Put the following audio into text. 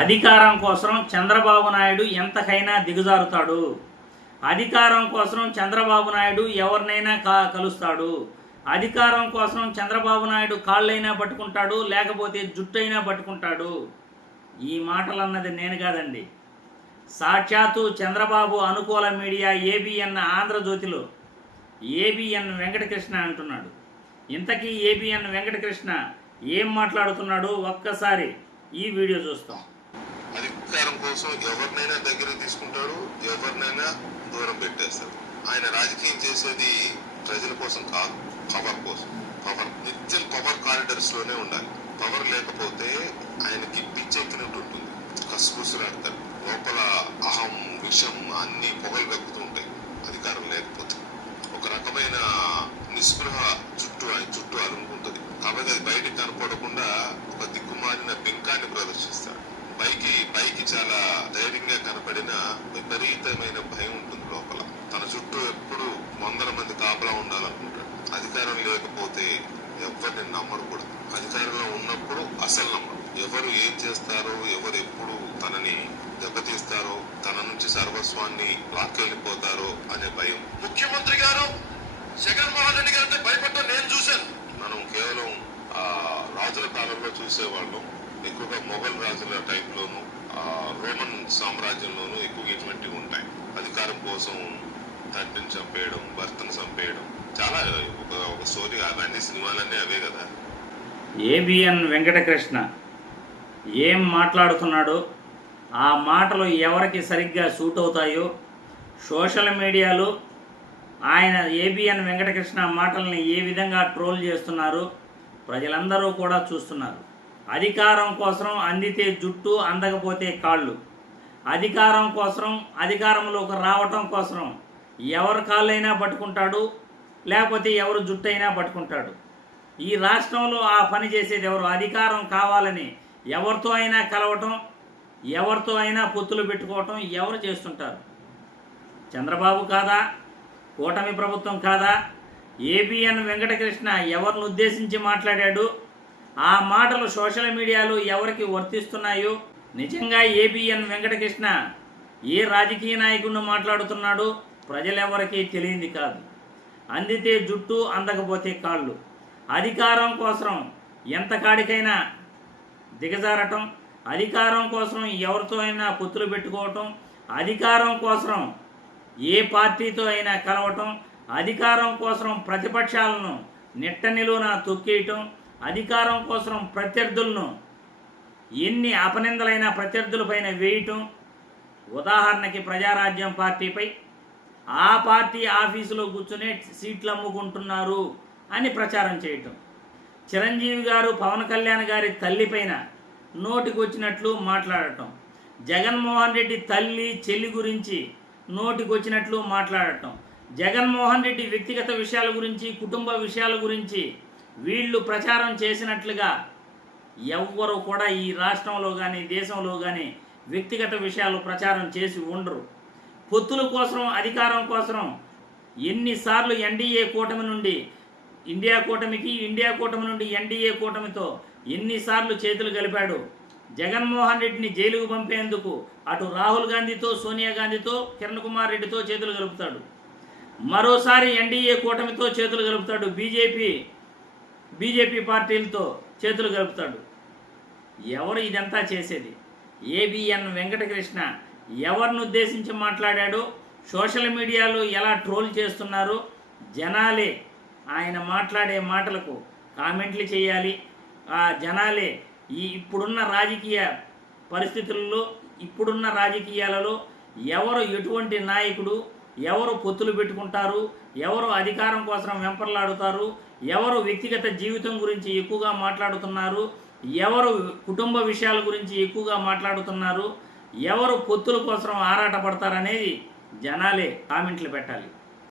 అధికారం కోసం చంద్రబాబు నాయుడు ఎంతకైనా దిగజారుతాడు. అధికారం కోసం చంద్రబాబు నాయుడు ఎవరినైనా కలుస్తాడు. అధికారం కోసం చంద్రబాబు నాయుడు కాళ్ళైనా పట్టుకుంటాడు, లేకపోతే జుట్టైనా పట్టుకుంటాడు. ఈ మాటలు అన్నది నేను కాదండి. సాక్షాత్తు చంద్రబాబు అనుకూల మీడియా ఏబిఎన్ ఆంధ్రజ్యోతిలో ఏబిఎన్ వెంకటకృష్ణ అంటున్నాడు. ఇంతకీ ఏబిఎన్ వెంకటకృష్ణ ఏం మాట్లాడుతున్నాడు ఒక్కసారి ఈ వీడియో చూస్తాం. అధికారం కోసం ఎవరినైనా దగ్గర తీసుకుంటాడు, ఎవరినైనా దూరం పెట్టేస్తాడు. ఆయన రాజకీయం చేసేది ప్రజల కోసం కాదు, పవర్ కోసం. పవర్ నిత్యం పవర్ కారిడర్స్ లోనే ఉండాలి. పవర్ లేకపోతే ఆయనకి పిచ్చెక్కినట్టు ఉంటుంది, కసుకుసులాడతాడు. లోపల అహం, విషం అన్ని పొగలు గక్కుతూ ఉంటాయి అధికారం లేకపోతే. ఒక రకమైన నిస్పృహ ఆయన చుట్టూ అలుముకుంటుంది. కాబట్టి అది బయటకు కనపడకుండా ఒక దిక్కుమాలిన బింకాన్ని ప్రదర్శిస్తాడు. పైకి చాలా ధైర్యంగా కనపడిన విపరీతమైన భయం ఉంటుంది లోపల. తన చుట్టూ ఎప్పుడు 100 మంది కాపలా ఉండాలనుకుంటాడు. అధికారం లేకపోతే ఎవరిని నమ్మకూడదు. అధికారంలో ఉన్నప్పుడు అసలు నమ్మడు. ఎవరు ఏం చేస్తారో, ఎవరు ఎప్పుడు తనని దెబ్బతీస్తారో, తన నుంచి సర్వస్వాన్ని లాక్కెళ్ళిపోతారో అనే భయం. ముఖ్యమంత్రి గారు జగన్మోహన్ రెడ్డి గారితో భయపడటం నేను చూశాను. మనం కేవలం రాజుల కాలంలో చూసేవాళ్ళం. ఎక్కువగా మొఘల్ రాజుల టైంలోను, రోమన్ సామ్రాజ్యంలోనూ ఎక్కువగా ఇటువంటివి ఉంటాయి. అధికారం కోసం తండ్రిని చంపేయడం, భర్తను చంపేయడం, చాలా ఒక స్టోరీ. అవన్నీ సినిమాలన్నీ అవే కదా. ఏబిఎన్ వెంకటకృష్ణ ఏం మాట్లాడుతున్నాడో, ఆ మాటలు ఎవరికి సరిగ్గా సూట్ అవుతాయో సోషల్ మీడియాలో ఆయన ఏబిఎన్ వెంకటకృష్ణ మాటల్ని ఏ విధంగా ట్రోల్ చేస్తున్నారు ప్రజలందరూ కూడా చూస్తున్నారు. అధికారం కోసం అందితే జుట్టు, అందకపోతే కాళ్ళు. అధికారం కోసం, అధికారంలోకి రావటం కోసం ఎవరు కాళ్ళైనా పట్టుకుంటాడు, లేకపోతే ఎవరు జుట్టైనా పట్టుకుంటాడు. ఈ రాష్ట్రంలో ఆ పని చేసేది ఎవరు? అధికారం కావాలని ఎవరితో అయినా కలవటం, ఎవరితో అయినా పొత్తులు పెట్టుకోవటం ఎవరు చేస్తుంటారు? చంద్రబాబు కాదా? కూటమి ప్రభుత్వం కాదా? ఏబిఎన్ వెంకటకృష్ణ ఎవరిని ఉద్దేశించి మాట్లాడాడు? ఆ మాటలు సోషల్ మీడియాలో ఎవరికి వర్తిస్తున్నాయో? నిజంగా ఏబిఎన్ వెంకటకృష్ణ ఏ రాజకీయ నాయకుడిని మాట్లాడుతున్నాడో ప్రజలెవరికీ తెలియంది కాదు. అందితే జుట్టు, అందకపోతే కాళ్ళు. అధికారం కోసం ఎంత కాడికైనా దిగజారటం, అధికారం కోసం ఎవరితో అయినా పొత్తులు పెట్టుకోవటం, అధికారం కోసం ఏ పార్టీతో అయినా కలవటం, అధికారం కోసం ప్రతిపక్షాలను నిట్టనిలువున తొక్కేయటం, అధికారం కోసం ప్రత్యర్థులను ఎన్ని అపనిందలైన ప్రత్యర్థులపైన వేయటం. ఉదాహరణకి ప్రజారాజ్యం పార్టీపై ఆ పార్టీ ఆఫీసులో కూర్చునే సీట్లు అమ్ముకుంటున్నారు అని ప్రచారం చేయటం. చిరంజీవి గారు పవన్ కళ్యాణ్ గారి తల్లిపైన నోటికొచ్చినట్లు మాట్లాడటం. జగన్మోహన్ రెడ్డి తల్లి, చెల్లి గురించి నోటికొచ్చినట్లు మాట్లాడటం. జగన్మోహన్ రెడ్డి వ్యక్తిగత విషయాల గురించి, కుటుంబ విషయాల గురించి వీళ్ళు ప్రచారం చేసినట్లుగా ఎవ్వరు కూడా ఈ రాష్ట్రంలో కానీ దేశంలో కానీ వ్యక్తిగత విషయాలు ప్రచారం చేసి ఉండరు. పొత్తుల కోసం, అధికారం కోసం ఎన్నిసార్లు ఎన్డీఏ కూటమి నుండి ఇండియా కూటమికి, ఇండియా కూటమి నుండి ఎన్డీఏ కూటమితో ఎన్నిసార్లు చేతులు కలిపాడు. జగన్మోహన్ రెడ్డిని జైలుకు పంపేందుకు అటు రాహుల్ గాంధీతో, సోనియా గాంధీతో, కిరణ్ కుమార్ రెడ్డితో చేతులు కలుపుతాడు. మరోసారి ఎన్డీఏ కూటమితో చేతులు కలుపుతాడు. బీజేపీ పార్టీలతో చేతులు కలుపుతాడు. ఎవరు ఇదంతా చేసేది? ఏబిఎన్ వెంకటకృష్ణ ఎవరిని ఉద్దేశించి మాట్లాడాడో, సోషల్ మీడియాలో ఎలా ట్రోల్ చేస్తున్నారో జనాలే ఆయన మాట్లాడే మాటలకు కామెంట్లు చేయాలి. ఆ జనాలే ఇప్పుడున్న రాజకీయ పరిస్థితుల్లో, ఇప్పుడున్న రాజకీయాలలో ఎవరు ఎటువంటి నాయకుడు, ఎవరు పొత్తులు పెట్టుకుంటారు, ఎవరు అధికారం కోసం వెంపర్లాడుతారు, ఎవరు వ్యక్తిగత జీవితం గురించి ఎక్కువగా మాట్లాడుతున్నారు, ఎవరు కుటుంబ విషయాల గురించి ఎక్కువగా మాట్లాడుతున్నారు, ఎవరు పొత్తుల కోసం ఆరాటపడతారనేది జనాలే కామెంట్లు పెట్టాలి.